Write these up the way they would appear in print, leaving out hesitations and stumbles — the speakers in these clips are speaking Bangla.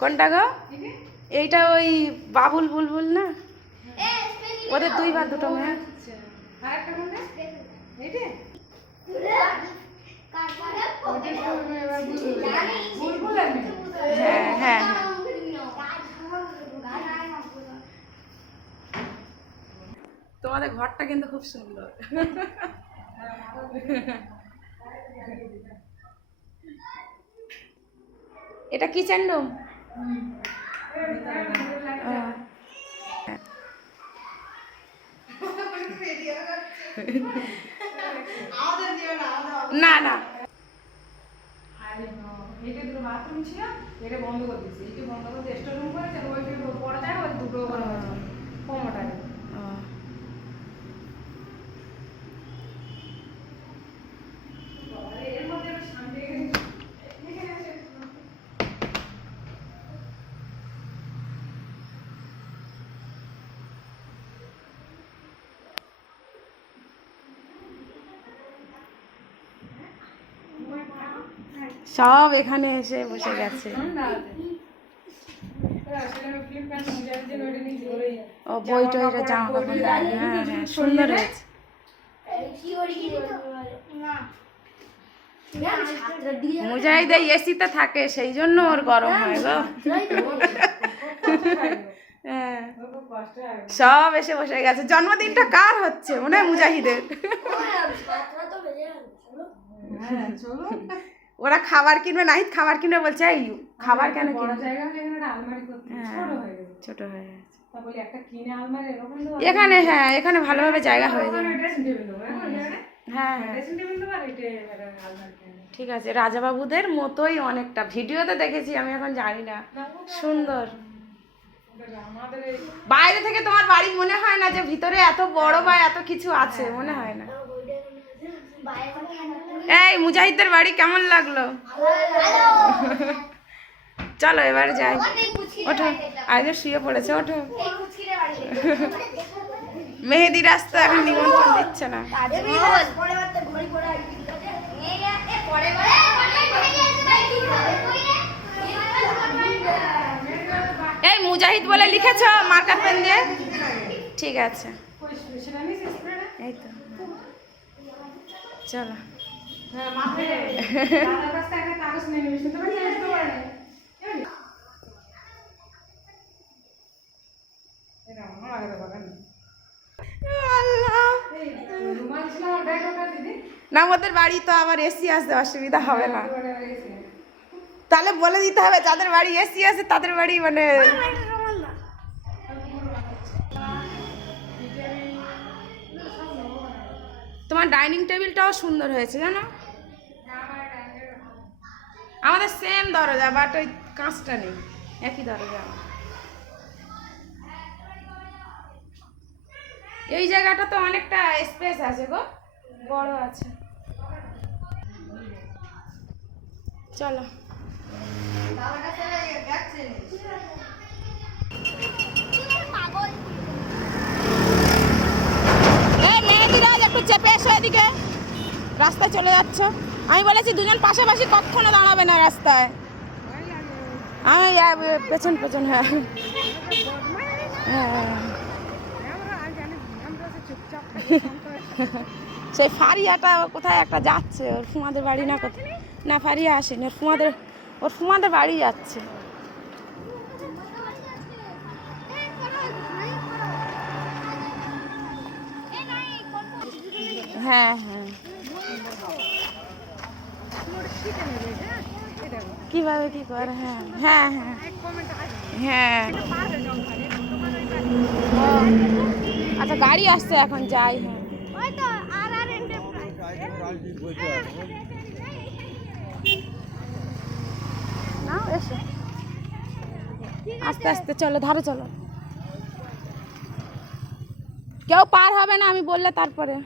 কোনটা গো? এইটা ওই বাবুল বুলবুল না, ওদের দুই ভাই দুটো মেয়ে। হ্যাঁ হ্যাঁ হ্যাঁ, তোমাদের ঘরটা কিন্তু খুব সুন্দর। এটা কিচেন রুম। না না, এটা দুটো বাথরুম ছিল, এটা বন্ধ করে দিয়েছে, এটা বন্ধ করে স্টোর রুম করেছে, ওই পড়া যায় ওই দুটো করে হয়েছে কমোটারে। সব এখানে এসে বসে গেছে। ও বই টইটা জামা কাপড়, হ্যাঁ হ্যাঁ সুন্দর হয়েছে। মুজাহিদ এই এসিতে থাকে সেই জন্য ওর গরম হয় গো। হ্যাঁ, সব এসে বসে গেছে। জন্মদিনটা কার হচ্ছে মনে হয়? মুজাহিদের। ওরা খাবার কিনবে, নাহিদ খাবার কিনবে বলছে। এই খাবার কেন কিনবে? ছোট হয়ে গেছে এখানে। হ্যাঁ এখানে ভালোভাবে জায়গা হয়ে যাবে। হ্যাঁ ঠিক আছে, রাজাবাবুদের মতোই অনেকটা। ভিডিওতে দেখেছি আমি, এখন জানি না। সুন্দর। বাইরে থেকে তোমার বাড়ি মনে হয় না যে ভিতরে এত বড় বা এত কিছু আছে, মনে হয় না। এই মুজাহিদের বাড়ি কেমন লাগলো? চলো এবার যাই। ওঠো, আগে শুয়ে পড়েছে, ওঠো। মেহেদি রাস্তা এখন নিমন্ত্রণ দিচ্ছে না। এই মুজাহিদ বলে লিখেছ মার্কার পেন দিয়ে? ঠিক আছে, এই তো চলো। না ওদের বাড়ি তো আবার এসি আছে, অসুবিধা হবে না। তাহলে বলে দিতে হবে যাদের বাড়ি এসি আছে তাদের বাড়ি মানে। তোমার ডাইনিং টেবিলটাও সুন্দর হয়েছে জানো। আমাদের সেম দরজা, বাট ওই কাঁচটা নেই, একই দরজা। এই জায়গাটা তো অনেকটা স্পেস আছে গো, বড় আছে। চলো একটু চেপে এসো এদিকে, রাস্তায় চলে যাচ্ছ। আমি বলেছি দুজন পাশাপাশি কখনো দাঁড়াবে না রাস্তায়। আমি পেছন পেছন। হ্যাঁ সেই ফারিয়াটা কোথায় একটা যাচ্ছে, ওর ফুমাদের বাড়ি না কোথায়। না ফারিয়া আসেনি, ওর ফুমাদের বাড়ি যাচ্ছে। হ্যাঁ হ্যাঁ, কিভাবে কি করে। হ্যাঁ হ্যাঁ হ্যাঁ হ্যাঁ। আচ্ছা গাড়ি আসছে এখন, যাই। হ্যাঁ না এসো, আস্তে আস্তে চলো, ধারে চলো। কেউ পার হবে না আমি বললে তারপরে।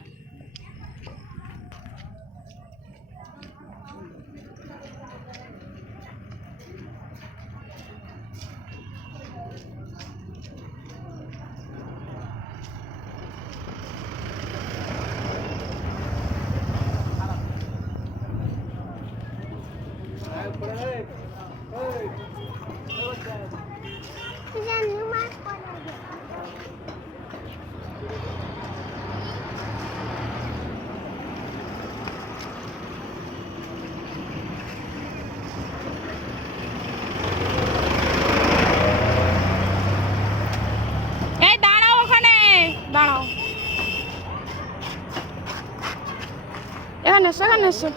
এই দাঁড়াও, ওখানে দাঁড়াও, এখানে এসো, এখানে এসো,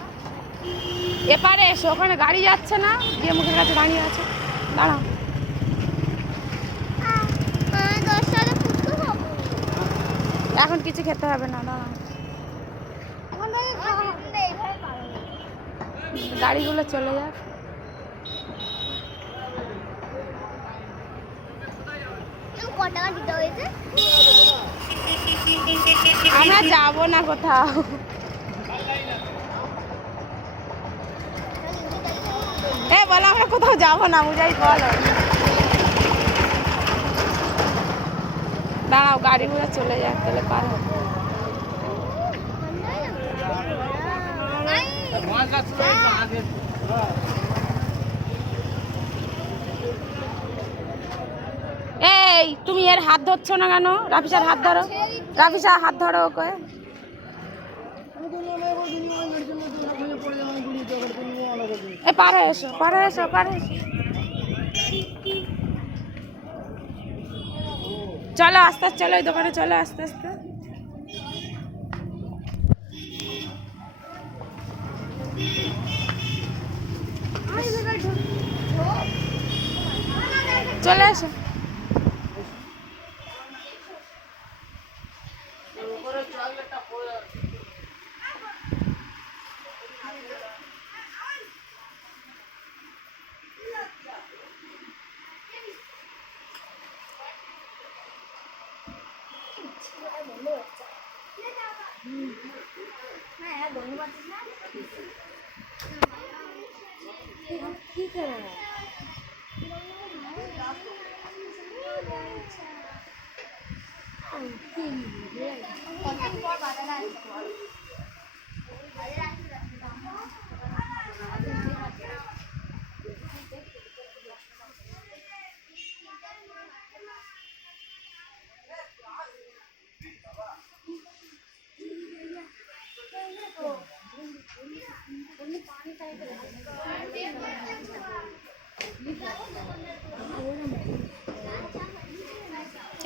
এপারে এসো, ওখানে গাড়ি যাচ্ছে না, গিয়ে মুখের কাছে দাঁড়িয়ে আছে, দাঁড়াও। এখন কিছু খেতে হবে না, দাঁড়াও, গাড়িগুলো চলে যাক। আমরা যাবো না কোথাও, এ বলো আমরা কোথাও যাবো না, বুঝাই বলো। দাঁড়াও, গাড়িগুলো চলে যাক, তাহলে পার হবে। এই তুমি এর হাত ধরছো না কেন? রাফিসার হাত ধরো, রাফিসা হাত ধরো ওকে। এ পারে এসো, পারে এসো, পারে এসো, চলো আস্তে আস্তে, চলো ওই দোকানে চলো আস্তে আস্তে। চলে এসো।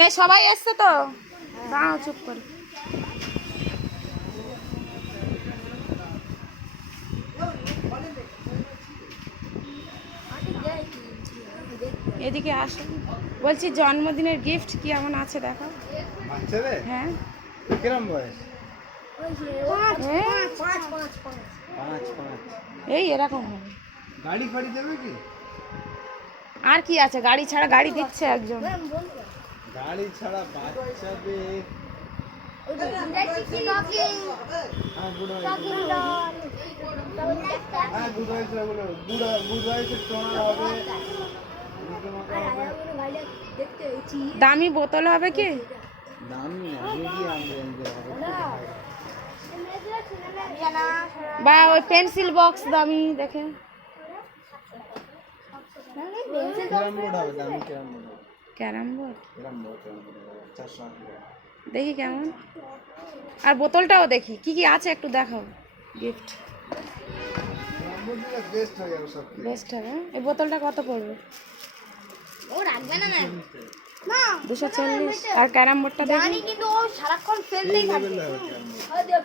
এই সবাই এসছে তো, দাঁড়াও চুপ করে। এদিকে আসো, বলছি জন্মদিনের গিফট কি এমন আছে দেখো। হ্যাঁ কিরম বয়স? এই এরকম হবে। গাড়ি ফাড়ি দেবে কি? আর কি আছে, গাড়ি ছাড়া, গাড়ি দিচ্ছে একজন। গাড়ি ছাড়া বাচ্চাদের দামি বোতল হবে কি? বা ওই পেন্সিল বক্স দামি দেখে। ক্যারাম বোর্ড দেখি কেমন, আর বোতলটাও দেখি কি কি আছে একটু দেখাও। গিফট বেস্ট হবে। এই বোতলটা কত পড়বে? 240। আর ক্যারাম বোর্ডটা দেখি। কিন্তু ও সারাক্ষণ ফেলতেই থাকবে।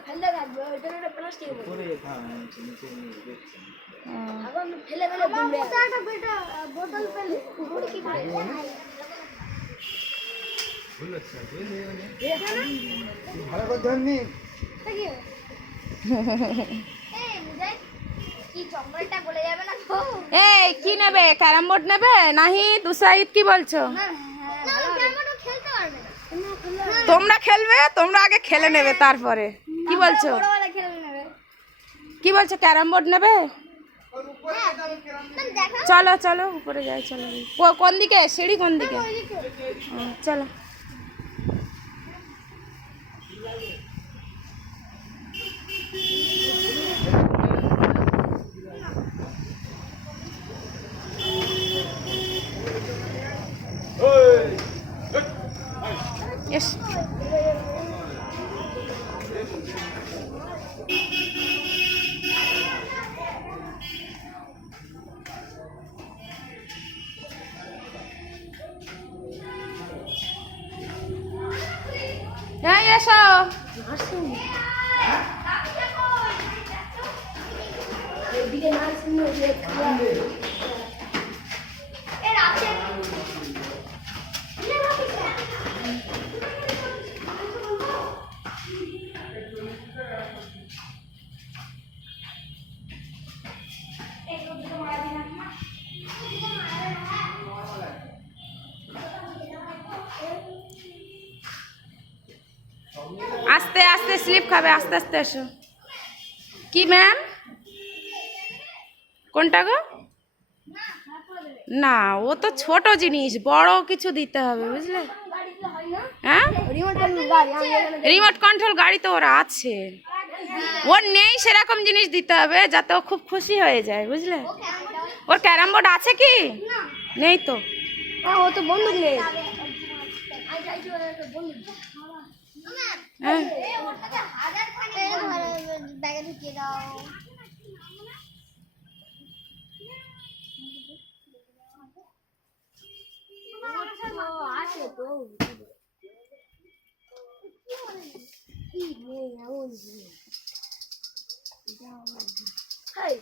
ফেলতে থাকবে, ওইটা একটা প্লাস্টিক ফেলে ফেলে বোতল ফেলে কি করে? ভালো করে ধর নি। এই কি নেবে? ক্যারাম বোর্ড নেবে নাহি দুসাইদ? কি বলছো? তোমরা খেলবে, তোমরা আগে খেলে নেবে তারপরে। কি বলছো? কি বলছো, ক্যারাম বোর্ড নেবে? চলো চলো উপরে যাই, চলো। কোন দিকে সিঁড়ি, কোন দিকে? চলো। ওদিকে না শুনে ওদিকে এ রাতে আস্তে আস্তে স্লিপ খাবে, আস্তে আস্তে এসো। কি ম্যাম? কোনটা গো? না, ও তো ছোট জিনিস, বড় কিছু দিতে হবে, বুঝলে? গাড়িতে হয় না হ্যাঁ, রিমোট কন্ট্রোল গাড়ি আমি এখানে রিমোট কন্ট্রোল গাড়ি তো ওর আছে, ওর নেই সেরকম জিনিস দিতে হবে যাতে ও খুব খুশি হয়ে যায়, বুঝলে? ওর ক্যারাম বোর্ড আছে কি? নেই তো। ও তো বন্দুক নেই আমি চাইছি ওর একটা বন্দুক হ্যাঁ, ব্যাগে ঢুকিয়ে দাও আছে তো Hey,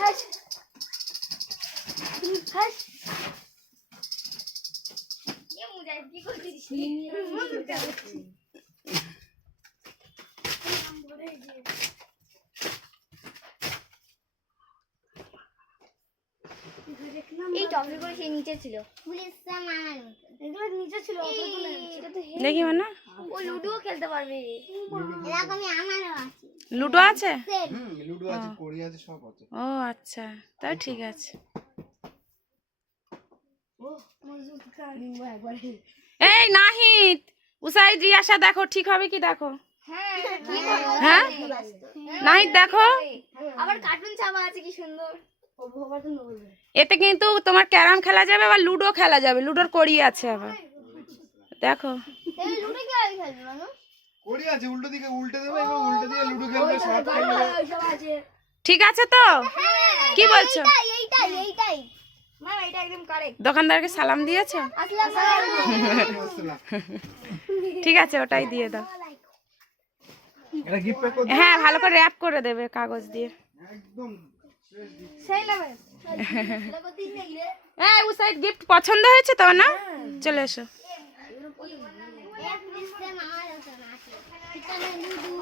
hush. Hush. ये मुझे की कोई এই টপিকগুলো সেই নিচে ছিল এগুলো নিচে ছিল দেখি মানে ও লুডো খেলতে পারবে এরকমই আমারও আছে লুডো আছে? লুডো আছে, কড়ি আছে, সব আছে। ও আচ্ছা, তাই ঠিক আছে। ও মজুদ খানি একবারে এই নাহিদ, উসাইদ রিয়াসা দেখো ঠিক হবে কি দেখো। হ্যাঁ হ্যাঁ নাহিদ দেখো, আবার কার্টুন ছাপা আছে কি সুন্দর ও বাবা তো বলবে এতে কিন্তু তোমার ক্যারাম খেলা যাবে বা লুডো খেলা যাবে, লুডোর কড়ি আছে আবার দেখো। এই লুডো কি আর খেলবে না কড়ি আছে, উল্টো দিকে উল্টে দেবে এবং উল্টে দিয়ে লুডো খেলবে, শর্ট খেলবে। সব আছে ঠিক আছে তো? কি বলছো? এইটাই ম্যাম এটা একদম কারেক্ট দোকানদারকে সালাম দিয়েছো? আসলাম ঠিক আছে, ওটাই দিয়ে দাও। এটা গিফট প্যাক করে হ্যাঁ, ভালো করে র্যাপ করে দেবে কাগজ দিয়ে। একদম সেই লাগে লাগো দিন গেলে এই উসাইদ গিফট পছন্দ হয়েছে তো না? চলে এসো। এক মিনিটে মামা যাচ্ছে না এখানে লুডু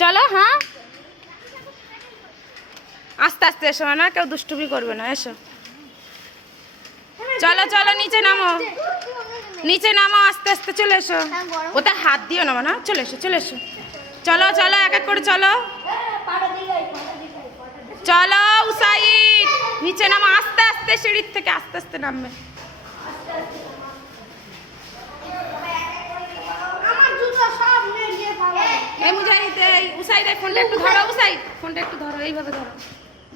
চলো, হ্যাঁ আস্তে আস্তে এসো, না কেউ দুষ্টুমি করবে না, এসো। চলো চলো নিচে নামো, নিচে নামো, আস্তে আস্তে চলে এসো। ওতে হাত দিও না, না চলে এসো, চলে এসো। চলো চলো, এক এক করে চলো। পাটা দিই চলো উসাইদ, নিচে নামো আস্তে আস্তে, সিঁড়ির থেকে আস্তে আস্তে নামবে। আমার জুতো সব নিয়ে গিয়ে পালা এই মুজাহিদ, এই উসাইদ, এই ফোনটা একটু ধরো, উসাইদ ফোনটা একটু ধরো, এইভাবে ধরো।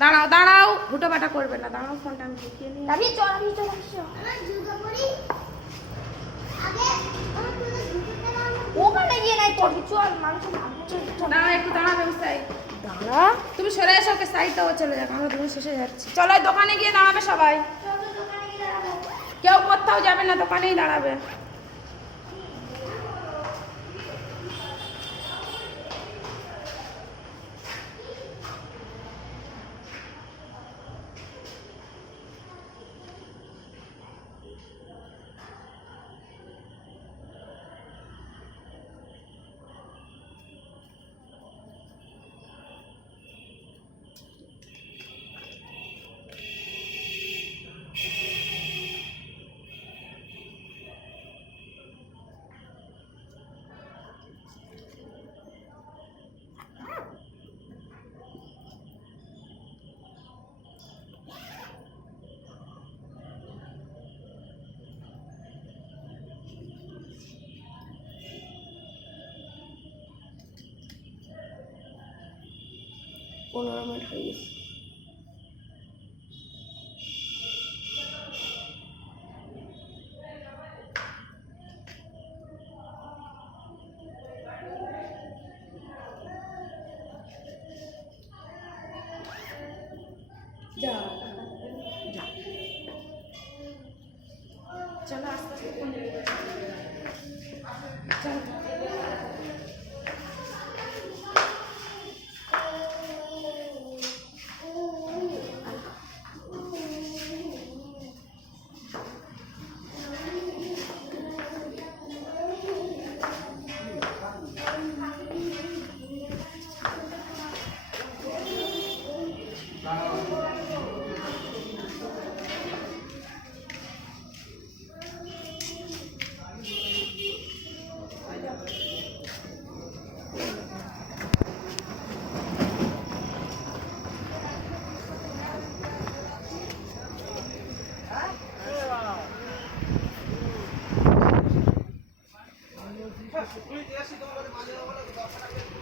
দাঁড়াও দাঁড়াও, হুটো পাটা করবে না, দাঁড়াও, ফোনটা আমি ঢুকিয়ে নিই। আমি চল আসো আমার জুতো পরি আগে আমার তুই জুতোটা নাম ওখানে গিয়ে নাই করবি চল মানুষ দাঁড়াও, একটু দাঁড়াবে উসাইদ, দাঁড়া। তুমি সরে এসো, ওকে সাইডটাও চলে যাক, আমরা দুজন শেষে যাচ্ছি। চলো এই দোকানে গিয়ে দাঁড়াবে সবাই, চল দোকানে গিয়ে দাঁড়াবো কেউ কোথাও যাবে না, দোকানেই দাঁড়াবে। মিনিট হয়ে গেছে যা যা, চলো আস্তে আস্তে ফোন রেখে চলো।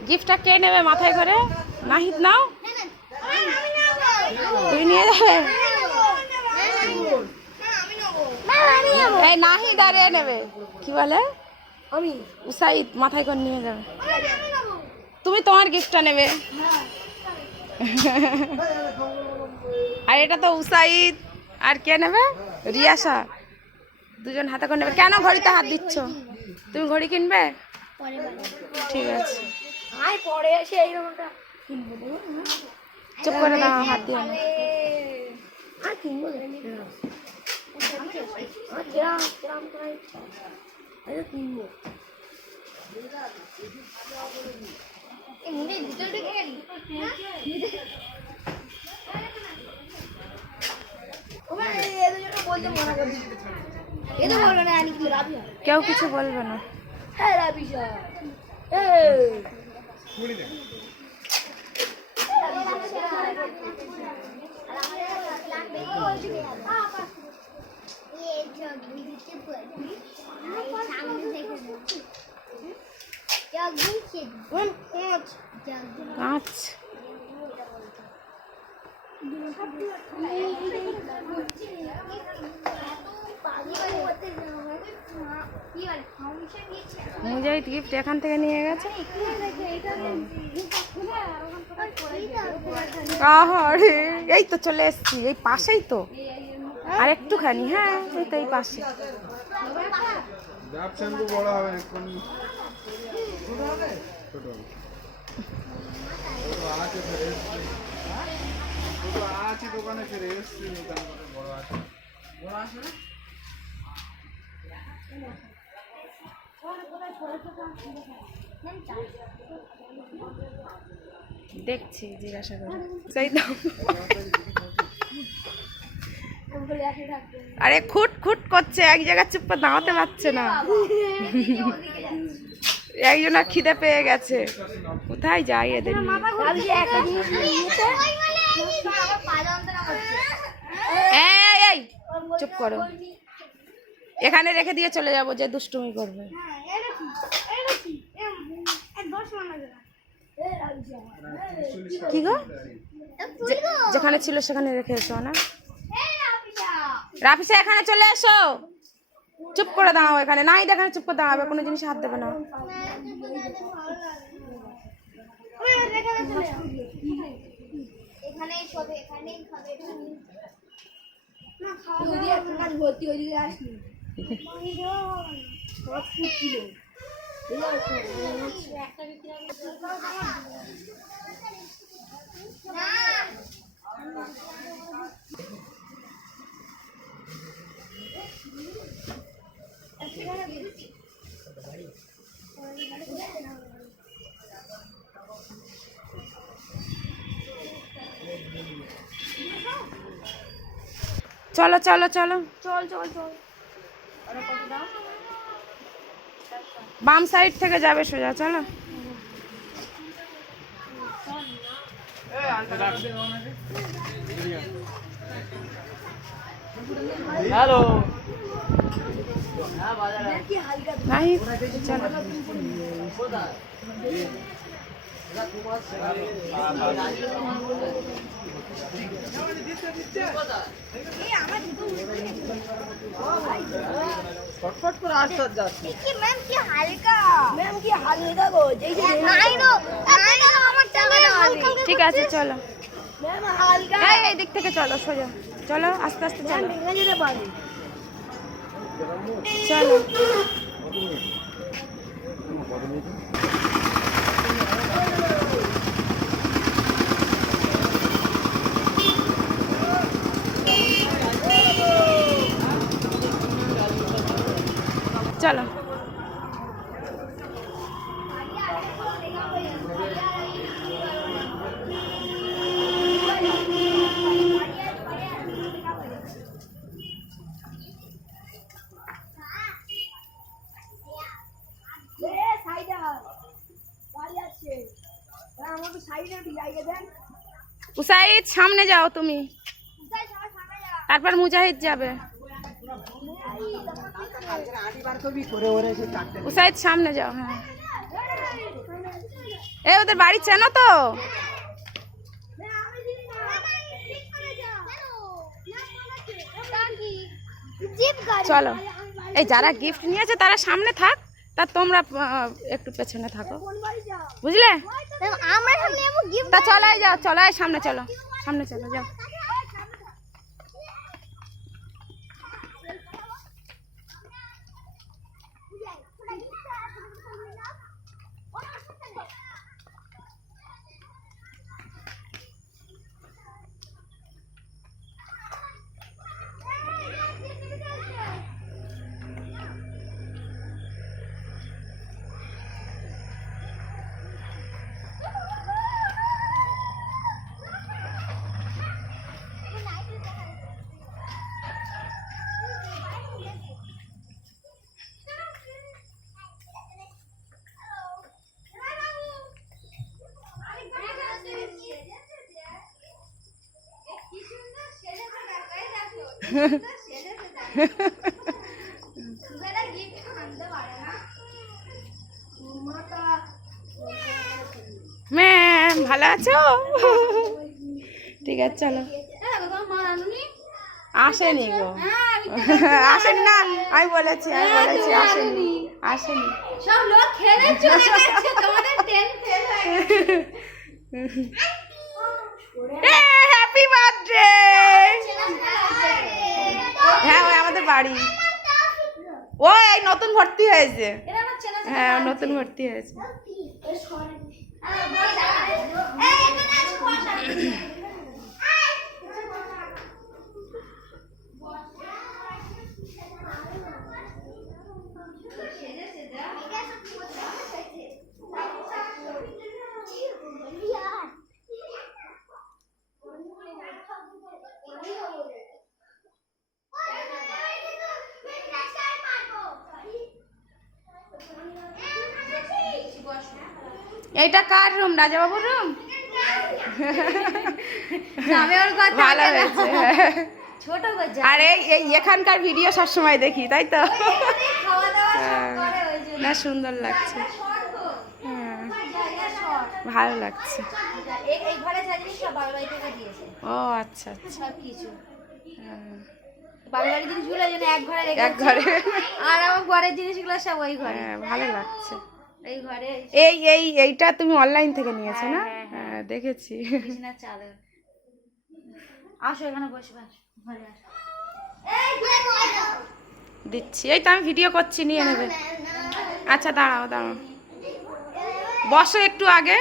গিফটটা কে নেবে মাথায় করে? নাহিদ নাও, তুমি নিয়ে যাবে? এই নাহিদ আর এ নেবে, কি বলে আমি উসাইদ মাথায় করে নিয়ে যাবে। তুমি তোমার গিফটটা নেবে। আর এটা তো উসাইদ আর কে নেবে? রিয়াসা, দুজন হাতে করে নেবে। কেন ঘড়িতে হাত দিচ্ছ? তুমি ঘড়ি কিনবে? ঠিক আছে, আয় পরে এসে এইরকমটা কিনবো। চুপ করে দাও, হাত দিও না। আর কিনবো কিনবো। কেউ কিছু বলবে না। আচ্ছা, মুজাহিদ গিফট এখান থেকে নিয়ে গেছে। আরে এই তো চলে এসছি, এই পাশেই তো, আর একটুখানি। হ্যাঁ এই তো এই পাশে। ডাব শ্যাম্পু বড় হবে এক্ষুনি। ছোট হবে? ছোট হবে। আছে ফেরে এসছি। ছোট আছে দোকানে ফেরে এসছি, দোকানে বড় আছে। বড় আছে না? দেখছি, জিজ্ঞাসা করে। সেই দাও। আরে খুট খুট করছে, এক জায়গায় চুপ করে দাঁড়াতে পারছে না। একজনের খিদে পেয়ে গেছে, কোথায় যাই এদের নিয়ে? এই, এই, চুপ করো, এখানে রেখে দিয়ে চলে যাবো, যে দুষ্টুমি করবে। কি গো? যেখানে ছিল সেখানে রেখে এসো না। রাফিসা এখানে চলে এসো, চুপ করে দাঁড়াও এখানে। নাই এখানে চুপ করে দাঁড়াবে, কোনো জিনিস হাত দেবে না। চলো চলো চলো, চল চল চল। বাম সাইড থেকে যাবে সোজা, চলো। হ্যালো, নাই চলো। ফটফট করে আসতে যাচ্ছে। কি ম্যাম কি হালকা, ম্যাম কি হালকা গো, যেই যে নাই গো আমার টাকাটা হালকা। ঠিক আছে চলো, ম্যাম হালকা। এই দিক থেকে চলো সোজা, চলো আস্তে আস্তে চলো, ভেঙে যেতে পারে। চলো। চলো উসাইদ সামনে যাও তুমি, তারপর মুজাহিদ যাবে। উসাইদ সামনে যাও। হ্যাঁ এ ওদের বাড়ি চেনো তো? চলো, এই যারা গিফট নিয়েছে তারা সামনে থাক, তা তোমরা একটু পেছনে থাকো, বুঝলে? আমরা সামনে যাবো গিফট। তা চলো, যাও, চলো, সামনে চলো, সামনে চলো, যাও। ম্যাম ভালো আছো? ঠিক আছে, চলো। আসেনি গো, আসেনি না, আমি বলেছি আসেনি, আসেনি। সব লোক খেলে চলে গেছে, তোমাদের ট্রেন ফেল হয়ে গেছে। Happy birthday. হ্যাঁ, ওই আমাদের বাড়ি, ও এই নতুন ভর্তি হয়েছে। হ্যাঁ, নতুন ভর্তি হয়েছে। এইটা কার রুম? রাজাবাবুর রুম? ভালো হয়েছে। ছোট বাচ্চা আর এই এখানকার ভিডিও সবসময় দেখি, তাই তো? খাওয়া দাওয়া সব করে ওই জন্য। না, সুন্দর লাগছে। হ্যাঁ, ভালো লাগছে। এই ঘরে যা জিনিস সব বাবার বাড়ি থেকে দিয়েছে, ও আচ্ছা আচ্ছা। সব কিছু হ্যাঁ, বাবার বাড়ির জিনিসগুলো যেন এক ঘরে রেখে, এক ঘরে। আর আমার ঘরের জিনিসগুলো সব ওই ঘরে। হ্যাঁ, ভালো লাগছে। এই ঘরে এইটা তুমি অনলাইন থেকে নিয়েছো না? হ্যাঁ, দেখেছি। বিছানা চাদর। আসো এখানে বসবে, ঘরে আসো। দিচ্ছি, এই তো আমি ভিডিও করছি, নিয়ে নেবে। আচ্ছা, দাঁড়াও দাঁড়াও, বসো একটু আগে।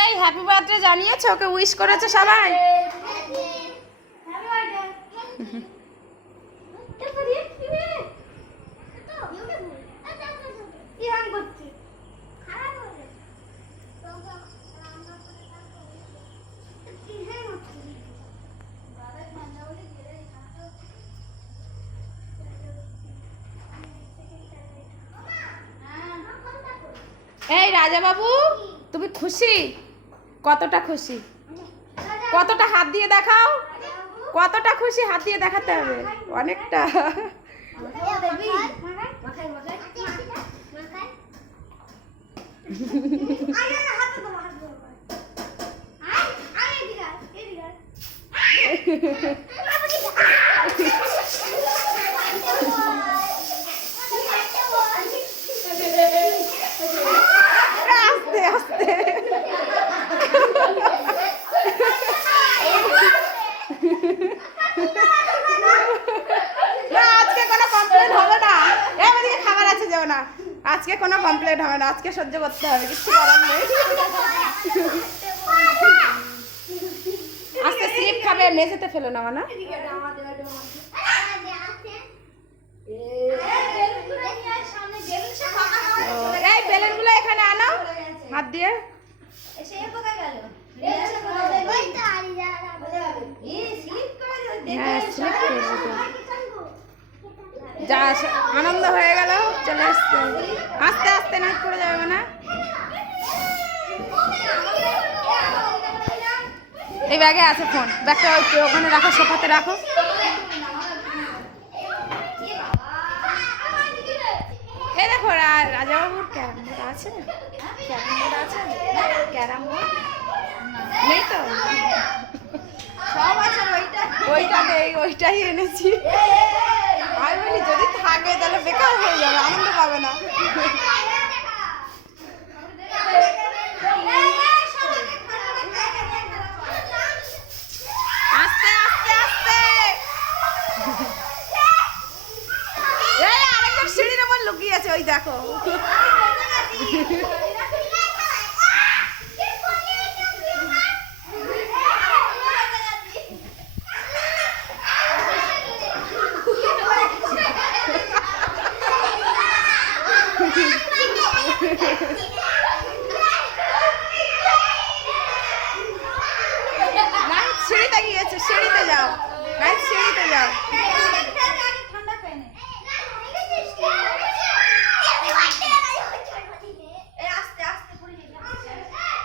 এই হ্যাপি বার্থডে জানিয়েছো? ওকে উইশ করেছো সবাই? এই রাজা বাবু, তুমি খুশি? কতটা খুশি? কতটা হাত দিয়ে দেখাও, কতটা খুশি হাত দিয়ে দেখাতে হবে, অনেকটা। আস্তে আস্তে। আজকে কোনো কমপ্লেন হবে না, আজকে সহ্য করতে হবে, কিছু করার নেই। আজকে স্লিপ খাবে, মেঝেতে ফেলো না না। এই বেলুনগুলো এখানে আনো হাত দিয়ে। হ্যাঁ স্লিপ যা আনন্দ হয়ে গেল, চলে আসছে। আস্তে আস্তে না পড়ে যাবে না। এই ব্যাগে আছে ফোন, ব্যাগটা ওখানে রাখো, সোফাতে রাখো। এই দেখো রাজাবাবুর ক্যারাম বোর্ড আছে, ক্যারাম বোর্ড আছে, ক্যারাম বোর্ড নেই তো, সব আছে। ওইটাই এনেছি। আমি বলি যদি থাকে তাহলে বেকার হয়ে যাবে, আনন্দ পাবে না। আস্তে আস্তে আস্তে। এই আরেকটা সিঁড়ির উপর লুকিয়ে আছে, ওই দেখো। সিঁড়িতে গিয়েছে, সিঁড়িতে যাও, সিঁড়িতে যাও।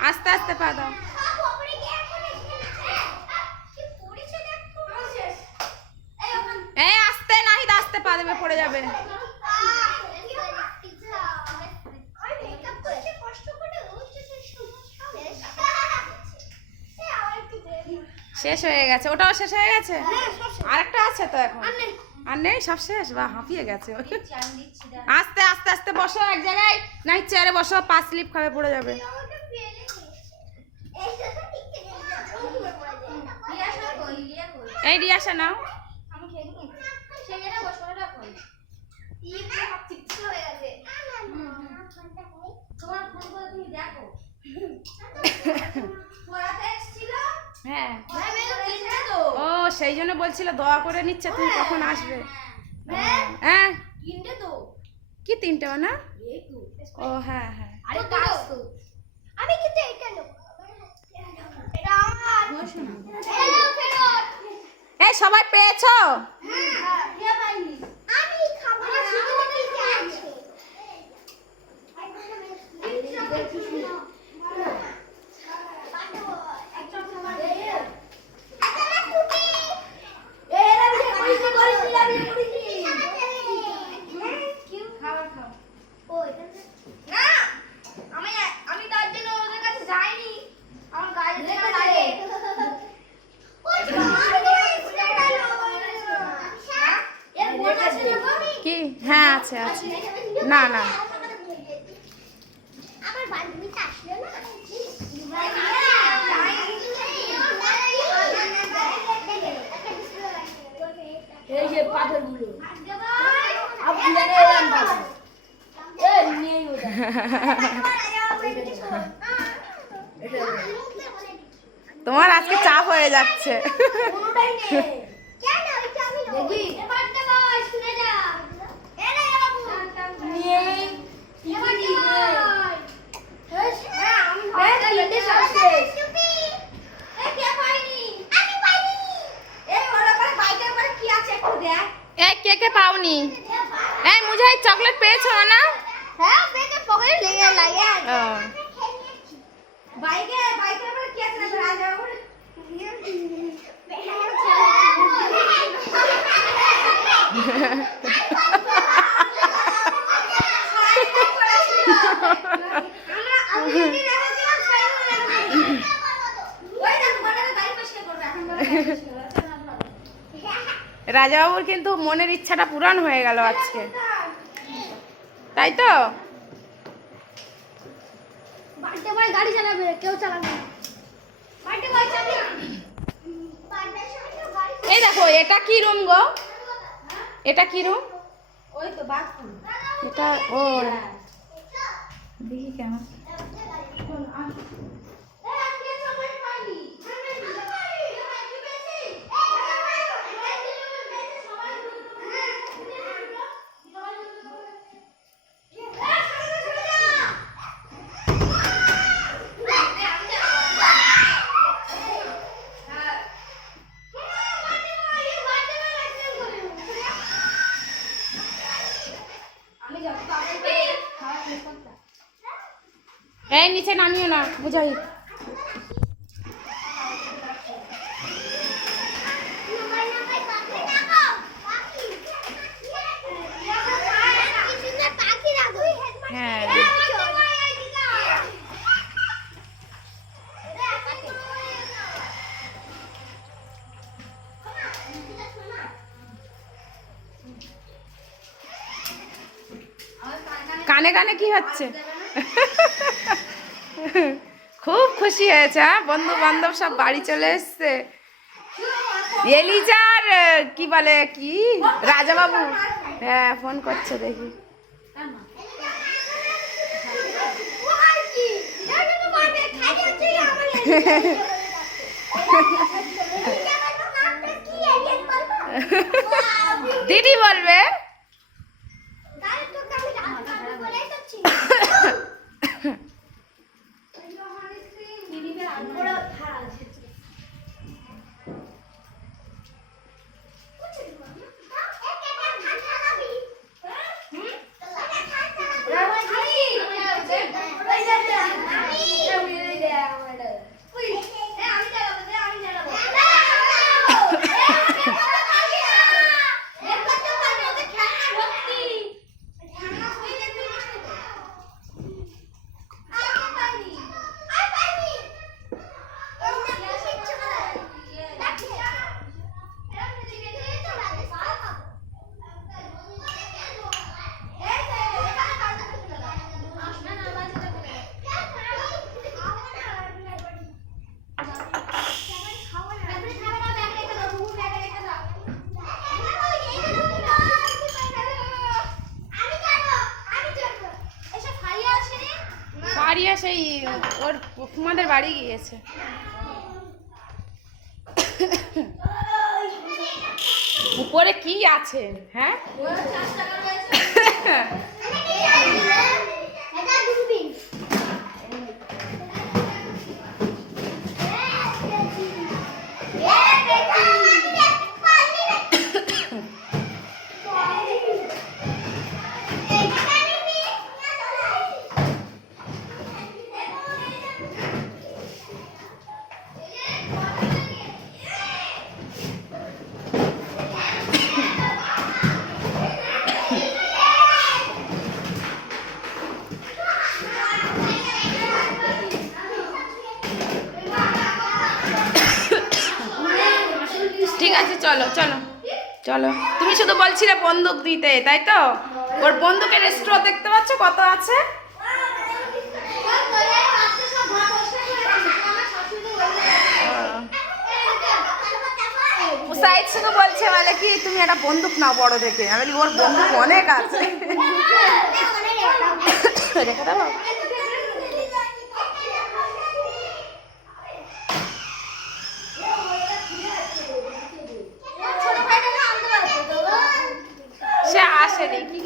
আস্তে আস্তে পা দাও। এই আস্তে নাহি আস্তে পা দেবে, পড়ে যাবে। শেষ হয়ে গেছে, ওটাও শেষ হয়ে গেছে। আরেকটা আছে তো এখন, আর নেই, সব শেষ। বা হাঁপিয়ে গেছে। আস্তে আস্তে আস্তে বসো এক জায়গায়, নাই চেয়ারে বসো, পা স্লিপ খাবে, পড়ে যাবে। এই রিয়াসা নাও। হ্যাঁ ও সেই জন্য বলছিল দোয়া করে নিচ্ছে, তুমি কখন আসবে। হ্যাঁ কি তিনটে না? ও হ্যাঁ হ্যাঁ। আমি কিন্তু এটা নেব, এটা আমার। এই সবাই পেয়েছো? আমি খাবো না, আছে। আমি তার জন্য ওদের কাছে যাইনি, আমার গাড়ি লাগে। কি? হ্যাঁ আছে আছে। না না আমার বান্ধবীটা আসলো না। এই যে পাথরগুলো তোমার আজকে চাপ হয়ে যাচ্ছে। এই কে কে পাওনি? এই মুঝাই চকলেট পেয়েছো না? হ্যাঁ পেটে পকেটে লেগে লাগে। ও বাইকে আবার কি আছে না রাজা বাবুর রাজাবাবুর কিন্তু মনের ইচ্ছাটা পূরণ হয়ে গেল আজকে, তাই তো? বাড়িতে ভাই গাড়ি চালাবে, কেউ চালাবে না। বাড়িতে ভাই চালাবে। এই দেখো এটা কি রুম গো? এটা কি রুম? ওই তো বাথরুম। এটা ও এই নিচে নামিও না মুজাহিদ। হ্যাঁ কানে কানে কি হচ্ছে? খুব খুশি হয়েছে, হ্যাঁ? বন্ধু বান্ধব সব বাড়ি চলে এসছে। এলিজার কি বলে কি রাজা বাবু, হ্যাঁ ফোন করছে দেখি। দিদি বলবে। ফারিয়া সেই ওর তোমাদের বাড়ি গিয়েছে। উপরে কি আছে? হ্যাঁ ঠিক আছে, চলো চলো চলো। তুমি শুধু বলছিলে বন্দুক দিতে, তাই তো? ওর বন্দুকের স্ট্রো দেখতে পাচ্ছ কত আছে? সাইড শুধু বলছে মানে কি তুমি একটা বন্দুক নাও বড় দেখে। আমি বলি ওর বন্দুক অনেক আছে। রেখে দেবো। সে আসেনি কি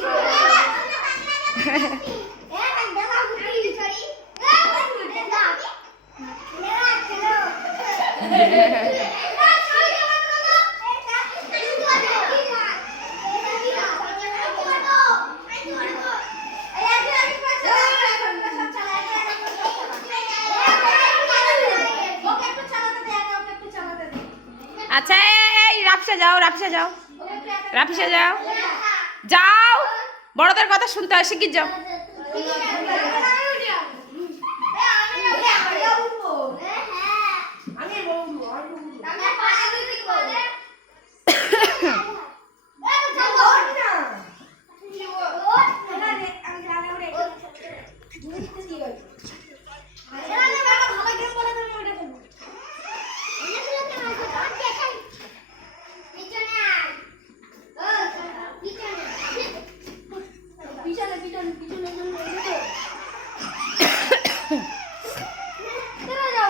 আচ্ছা এই রাফিসা যাও, রাফিসা যাও, রাফিসা যাও, যাও, বড়দের কথা শুনতে হয়, শিগগির যাও।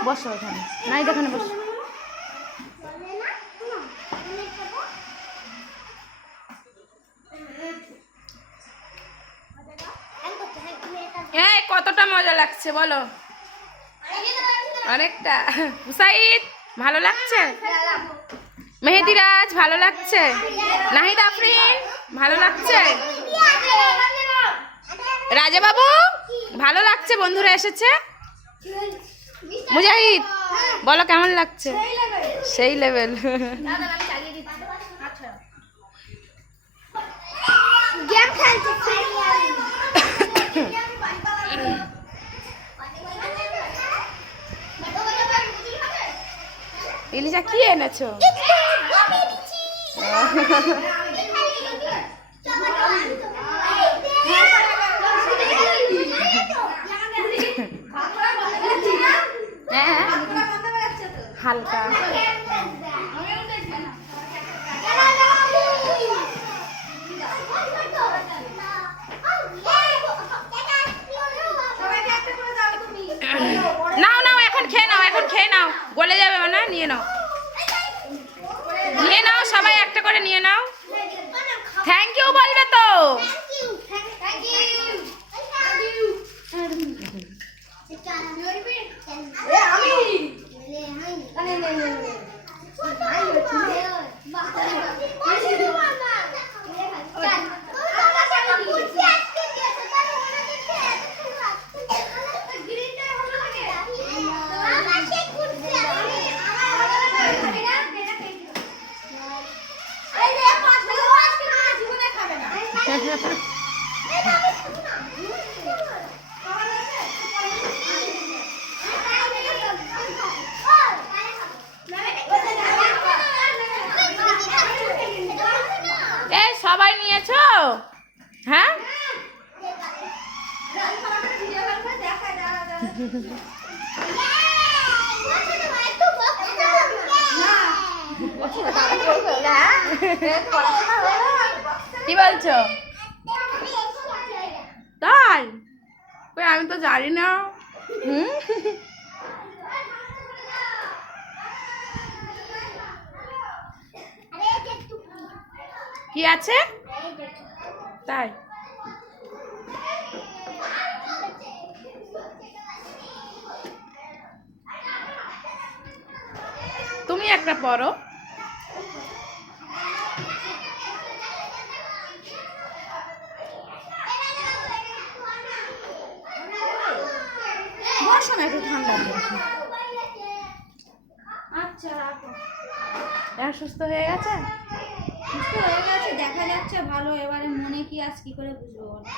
বসো ওখানে, নাই দেখানে বসো। এই কতটা মজা লাগছে বলো? অনেকটা। মুসাইদ ভালো লাগছে? মেহেদিরাজ ভালো লাগছে? নাহিদ আফরিন ভালো লাগছে? রাজা বাবু ভালো লাগছে? বন্ধুরা এসেছে? মুজাহিদ বলো কেমন লাগছে? সেই লেভেল। গেম খেলছে ইলিশা কি এনেছো? হ্যাঁ হালকা। নাও নাও এখন খেয়ে নাও, এখন খেয়ে নাও, গলে যাবে মানে। নিয়ে নাও, নিয়ে নাও, সবাই একটা করে নিয়ে নাও। থ্যাংক ইউ বলবে তো। এই সবাই নিয়েছো? হ্যাঁ কি বলছো? তাই কই আমি তো জানি না। কি আছে তাই? তুমি একটা পড়ো। বসো না, একটু ঠান্ডা। আচ্ছা রাখো। এখন সুস্থ হয়ে গেছে? সুস্থ হয়ে গেছে, দেখা যাচ্ছে ভালো। এবারে মনে কি আজ কি করে বুঝবো বলো?